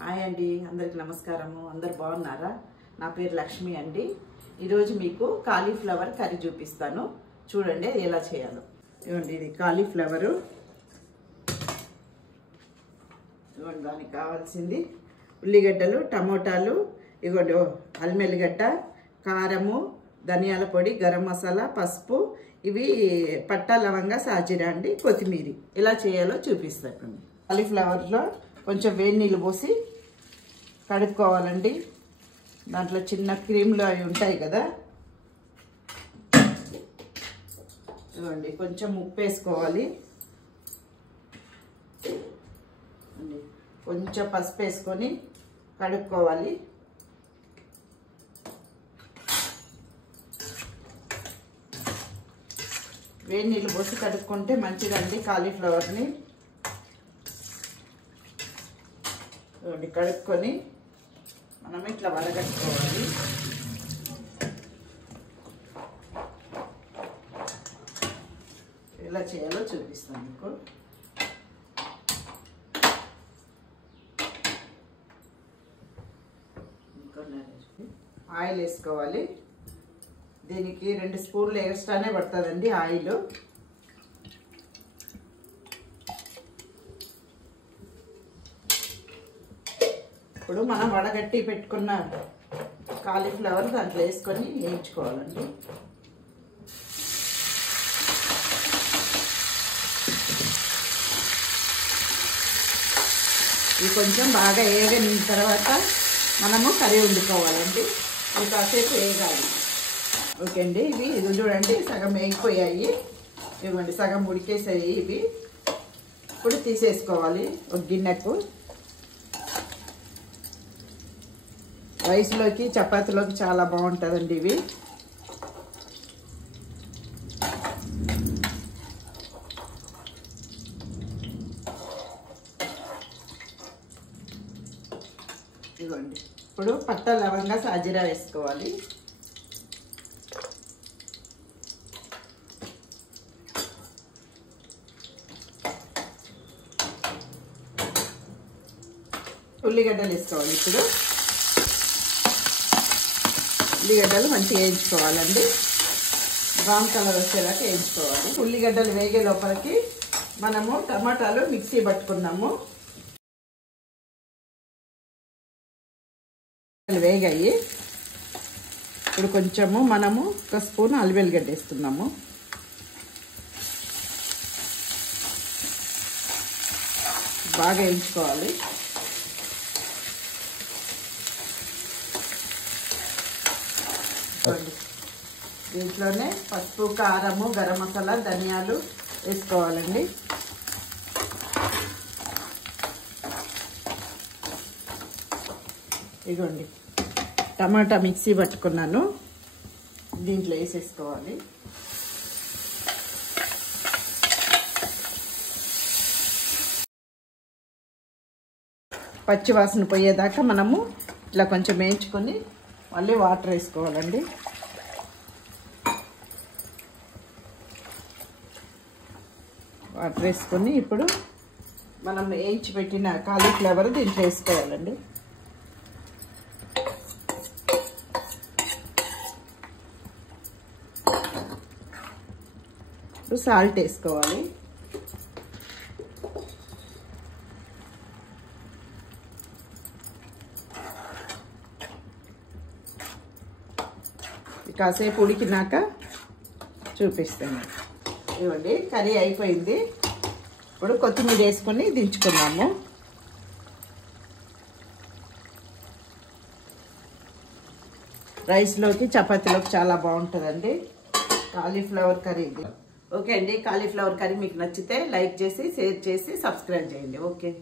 Hi అండి, అందరికి నమస్కారము. అందరు బాగున్నారా? నా పేరు లక్ష్మి అండి. ఈరోజు మీకు కాలీఫ్లవర్ కర్రీ చూపిస్తాను. చూడండి ఎలా చేయాలో. ఇవ్వండి, ఇది కాలీఫ్లవరు. ఇవ్వండి, దానికి కావాల్సింది ఉల్లిగడ్డలు, టమోటాలు, ఇవ్వండి అల్లం ఎల్లిగడ్డ, కారము, ధనియాల పొడి, గరం మసాలా, పసుపు, ఇవి పట్టా లవంగా, సాజీరా అండి, కొత్తిమీర. ఎలా చేయాలో చూపిస్తాను. కాలీఫ్లవర్లో కొంచెం వేడి నీళ్ళు పోసి కడుక్కోవాలండి. దాంట్లో చిన్న క్రీమ్లు అవి ఉంటాయి కదా, ఇవ్వండి. కొంచెం ఉప్పు వేసుకోవాలి, కొంచెం పసుపు వేసుకొని కడుక్కోవాలి. వేడి నీళ్ళు పోసి కడుక్కుంటే మంచిదండి కాలీఫ్లవర్ని. కడుక్కొని మనం ఇట్లా వడగట్టుకోవాలి. ఎలా చేయాలో చూపిస్తాను మీకు. ఆయిల్ వేసుకోవాలి. దీనికి 2 స్పూన్లు ఎక్స్ట్రానే పడుతుందండి ఆయిల్. ఇప్పుడు మనం వడగట్టి పెట్టుకున్న కాలీఫ్లవర్ దాంట్లో వేసుకొని వేయించుకోవాలండి. ఇది కొంచెం బాగా వేగని తర్వాత మనము కర్రీ వండుకోవాలండి. ఇది కాసేపు వేగాలి. ఓకే అండి, ఇది చూడండి సగం వేగిపోయాయి. ఇవ్వండి, సగం ఉడికేసాయి ఇవి. ఇప్పుడు తీసేసుకోవాలి ఒక గిన్నెకు. రైస్లోకి, చపాతీలోకి చాలా బాగుంటుందండి ఇవి. ఇదిగోండి, ఇప్పుడు పట్టా లవంగా, సాజీరా వేసుకోవాలి. ఉల్లిగడ్డలు వేసుకోవాలి. ఇప్పుడు ఉల్లిగడ్డలు మంచిగా వేయించుకోవాలండి. బ్రౌన్ కలర్ వచ్చేలాగా వేయించుకోవాలి. ఉల్లిగడ్డలు వేగే లోపలికి మనము టమాటాలు మిక్సీ పట్టుకున్నాము. వేగాయి. ఇప్పుడు కొంచెము మనము 1 స్పూన్ అల్లం వెల్లిగడ్డ వేస్తున్నాము. బాగా వేయించుకోవాలి. దీంట్లోనే పసుపు, కారము, గరం మసాలా, ధనియాలు వేసుకోవాలండి. ఇదిగోండి, టమాటా మిక్సీ పట్టుకున్నాను, దీంట్లో వేసేసుకోవాలి. పచ్చి వాసన పోయేదాకా మనము ఇట్లా కొంచెం వేయించుకొని మళ్ళీ వాటర్ వేసుకోవాలండి. వాటర్ వేసుకొని ఇప్పుడు మనం వేయించి పెట్టిన కాలీఫ్లవర్ దీంట్లో వేసుకోవాలండి. ఇప్పుడు సాల్ట్ వేసుకోవాలి. కాసేపు ఉడికినాక చూపిస్తాను. ఇవ్వండి, కర్రీ అయిపోయింది. ఇప్పుడు కొత్తిమీర వేసుకొని దించుకున్నాము. రైస్లోకి, చపాతీలోకి చాలా బాగుంటుందండి కాలీఫ్లవర్ కర్రీ ఇది. ఓకే అండి, కాలీఫ్లవర్ కర్రీ మీకు నచ్చితే లైక్ చేసి, షేర్ చేసి, సబ్స్క్రైబ్ చేయండి. ఓకే.